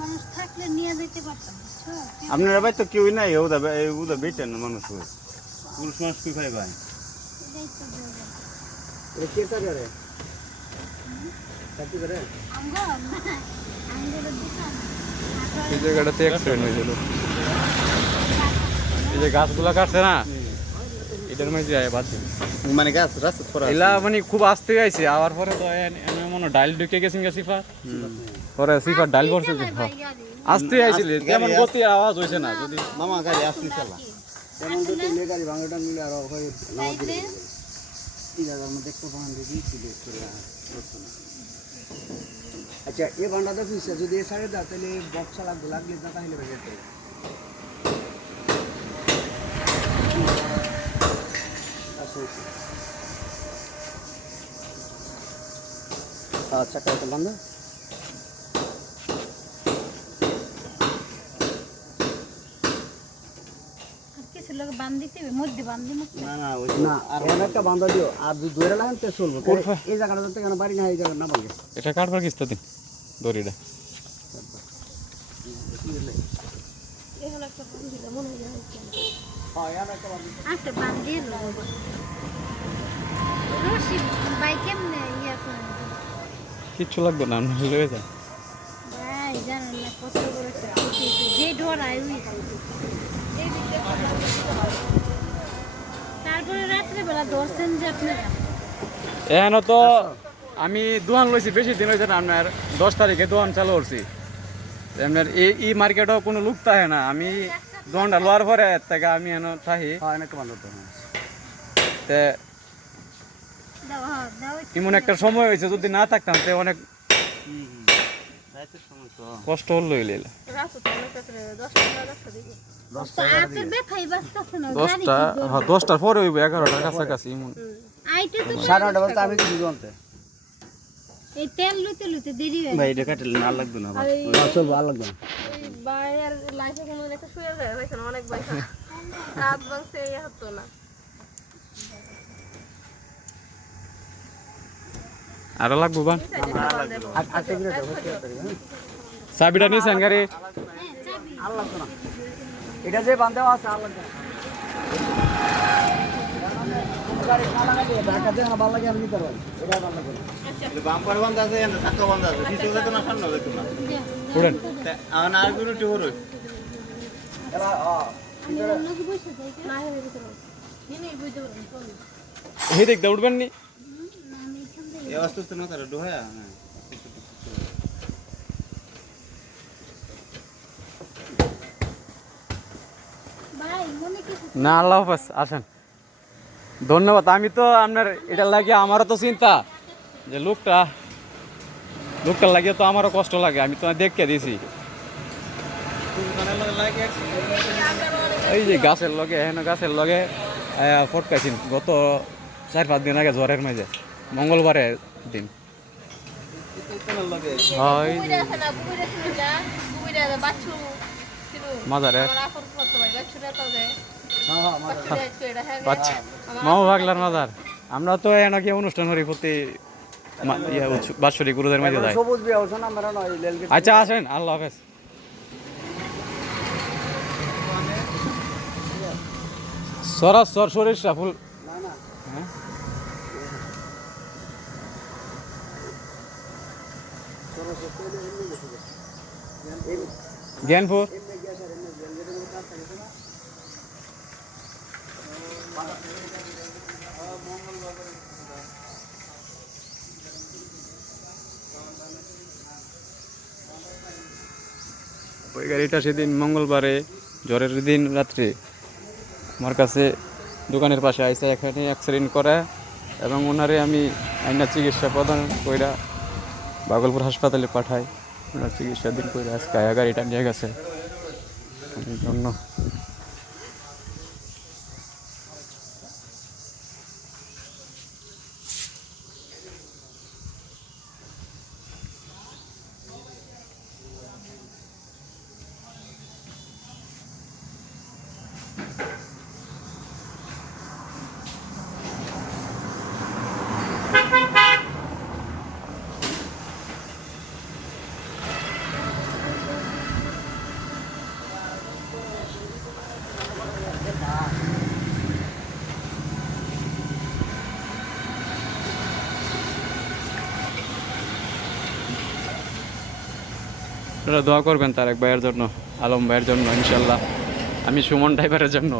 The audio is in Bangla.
মানুষ থাকলে নিয়ে যেতে পারতাম। আপনার ভাই তো কেউই নাই, ওদা বেটেন না মানুষ হয় পুরুষ মানুষ কি ভাই ভাই এটাই তো বললাম। এটা কে করে চাকরি করে আমাদের দোকান এই জায়গাটাতে অ্যাক্সিডেন্ট হয়েছিল। এই যে গাছগুলা কাটছে না, এটার মধ্যে যায় বাদ মানে গাছ রাস্তা পড়া এলা মানে খুব আস্তে আইছে। আবার পরে তো মনে ডাইল ঢুকে গেছেন গা সিফা, পরে সিফা ডাইল পড়ছে। আস্তে আইছিল, তেমন গতি আওয়াজ হইছে না। যদি মামা গাড়ি আসলি চালা যেমন যদি লে গাড়ি ভাঙাটা নিলে আরো হয় নাও দিলে 3000 মধ্যে একটু ভাঙা দিবি তুলে করে করতে না। আচ্ছা এই ভান্ডাটা ফিসে যদি এ সাইডে দাও তাহলে বক্স লাগবে, লাগলে না তাহলে ভেঙে যাবে। আচ্ছা কাটা বন্ধ কিছু লোক বান্ধিতে মধ্যে বান্ধি মুক্ত না না ওই না আর একটা বান্ধা দিও আর দুই ধরে লাগান তে চলবে। এই জায়গাটা তো কেন বাড়ি না, এই জায়গা না ভাঙে। এটা কাটবার কিস্তা দিন দড়িটা। এগুলো একটা বান্ধিলে মনে হয় হ্যাঁ আর একটা বান্ধা একটা বান্ধিয়ে লোক রশি বাই কেমনে ইয়া করে কিচ্ছু লাগবে না, আমরা লয়ে যাই। ভাই জানেন না কত বড় একটা ক্ষতি হয়েছে। যে ডরাই ওই এই দিকে তারপরে রাত্রেবেলা ধরছেন যে আপনারা এখন তো আমি দোকান লইছি বেশি দিন হয়েছে না, আপনার 10 তারিখে দোকান চালু করছি। আপনার এই মার্কেটও কোনো লোক থাকে না। আমি দোকানটা লোয়ার পরে থেকে আমি এনে থাকি। হ্যাঁ একটা বান্ধা তো তে দাও দাও এমন একটা সময় হয়েছে, যদি না থাকতাম তে অনেক রাতের সময় তো কষ্ট হলো এলে। আপনার ব্যথাই বাঁচতেছে না 10টা, হ্যাঁ 10টার পরে হইব, 11টার কাছাকাছি এমন। আইতে তো 9:30 বাজে আমি কিছু জানতে এই তেল লুতে লুতে দেরি হয়ে ভাই এটা কাটলে না লাগবে না ভাই চল ভালো লাগবে না। বাইরের লাইফে কোনো একটা শুয়ে যায় হয়েছে না অনেক বয়স রাত বাংছে ইয়ে হতো না। আরো লাগবো বা আজকে বিরাট হচ্ছে চাবিটা নিয়েছেন গাড়ি। আল্লাহ লাগবে না, এটা যে বান্ধা আছে আল্লাহ লাগবে না। গাড়ি না লাগালে ঢাকা দিয়ে না ভালো লাগে আমি নিতে পারবো, এটা ভালো লাগে না। বাম্পার বন্ধ আছে এন্ড চাকা বন্ধ আছে কিছু যেত না সামনে যেত না উড়েন আর কোনো টিহর এলা লোক বসে যায় না হয়ে গেছে নিনি বুঝতে পারবেন এই দেখ উঠবেন নি। আমি এখান থেকে এই অবস্থা তো না তারা ডোয়া ভাই মনে কিছু না, আল্লাহ হাফেজ, আসেন। ধন্যবাদ। আমি তো আপনার এটা লাগে, আমারও তো চিন্তা যে লোকটা লাগিয়ে তো আমারও কষ্ট লাগে। আমি তো দেখে দিয়েছি এই যে গাছের লগে, এখানে গাছের লগে ফটকাইছি গত 4-5 দিন আগে জ্বরের মাঝে, মঙ্গলবারের দিন। হয় বুইরা আছে না বুইরা ছিল না বুইরা বাচ্চু ছিল মাজারে আমার আফর করতে ভাই বাচ্চুরা তো যায় হ্যাঁ হ্যাঁ বাচ্চু যায় এটা হ্যাঁ বাচ্চা মামা ভাগলার মাজার। আমরা তো এনাকে অনুষ্ঠান করি প্রতি বাৎসরিক গুরুদের মাঝে যাই। সবুজ বিয়া হচ্ছে না আমরা নয় লেল গেট। আচ্ছা আসেন, আল্লাহ হাফেজ। সরিষা ফুল না না হ্যাঁ জ্ঞানপুর ওই গাড়িটা সেদিন মঙ্গলবারে জ্বরের দিন রাত্রে আমার কাছে দোকানের পাশে আইসা এখানে অ্যাক্সিডেন্ট করা, এবং ওনারে আমি আইনা চিকিৎসা প্রদান কইরা ভাগলপুর হাসপাতালে পাঠাই। ওনার চিকিৎসা দিন কইরা আজকে গাড়িটা নিয়ে গেছে এই জন্য। আপনারা দোয়া করবেন তারেক ভাইয়ের জন্য, আলম ভাইয়ের জন্য, ইনশাল্লাহ। আমি সুমন ড্রাইভারের জন্য